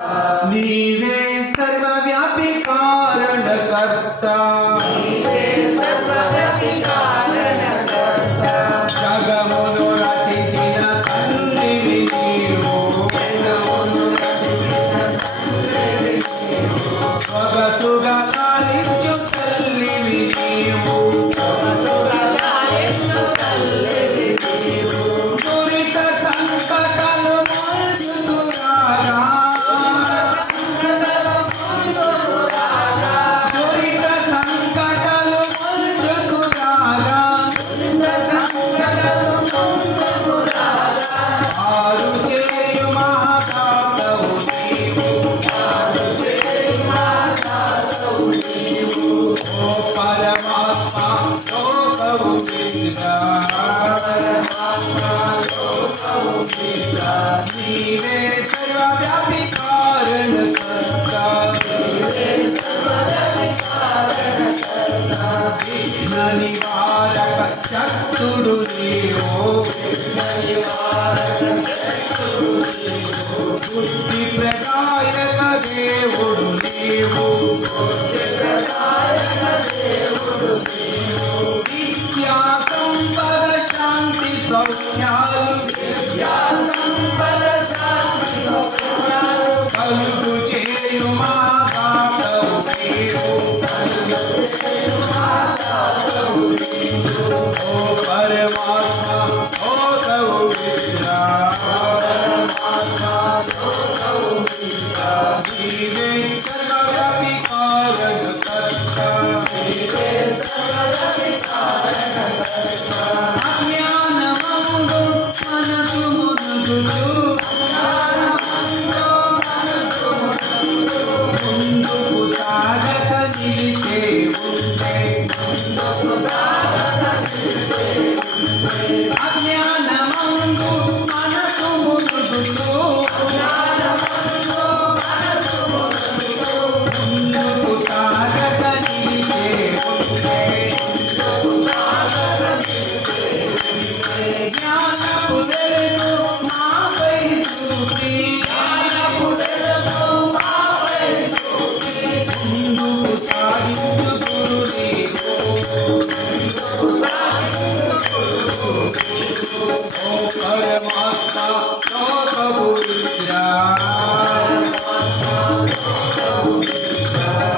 నీవే సర్వవ్యాపి కారణకర్త జగమును రచించిన తండ్రివి నీవు సొగసుగా లాలించు తల్లివి నీవు దురిత సంకటాలు మోచుతురాగా నీవే సర్వవ్యాపి కారణకర్త విఘ్న నివారక శక్తుడు నీవు బుద్ధి ప్రదాయక దేవుడు నీవు విద్యా సంపద శాంతి సౌఖ్యాలు కలుగు చేయు మాతావు ఓ పరమాత్మ ఓ తౌ విద్యా నీవే సర్వవ్యాపి కారణకర్త అజ్ఞానమందు మనసు ముందుకు సాగక నిలిచే అజ్ఞానమందు మనసు మునుగుతూ ముందుకు సాగక నిలిచే జ్ఞానపు వెలుగు మాపై చూపి ముందుకు సాగించు గురుని ఓ పరమాత్మ లోకము విద్యా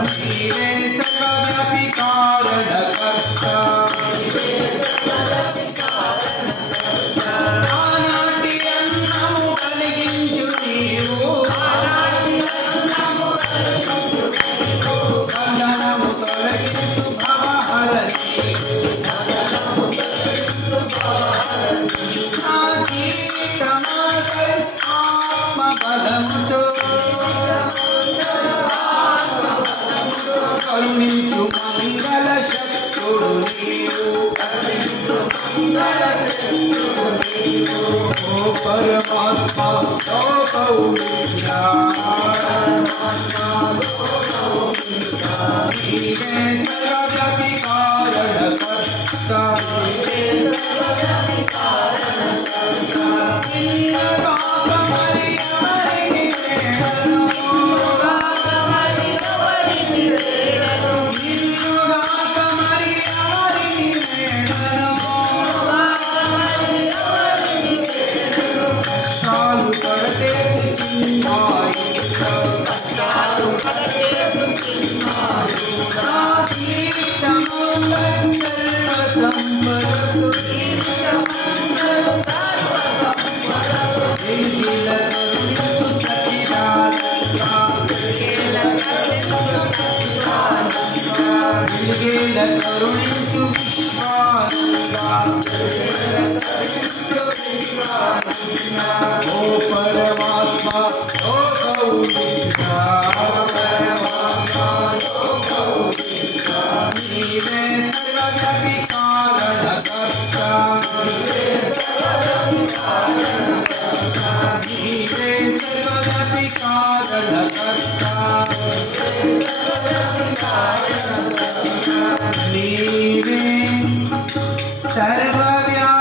నీవే సర్వవ్యాపి కారణకర్త ఆనాటి అన్నము కలిగించు నీవు బంధనము తొలగించు భవహరసి నా జీవితమాకై ఆత్మబలముతో కరుణించు మంగళ శక్తుడు నీవు ఓ పరమాత్మ లోకౌ విద్యా నీవే సర్వవ్యాపి కారణకర్త నిన్నుగాక మరి ఎవరిని వేడను నిన్నుగాక మరి ఎవరిని వేడను కష్టాలు పడితే చిన్నాయి నా జీవితములో సర్వ సంపదలు కరుణించు ఓ పరమాత్మ ఓ నీవే సర్వవ్యాపి కారణకర్త నీవే సర్వవ్యాపి కారణకర్త నీవే సర్వవ్యాపి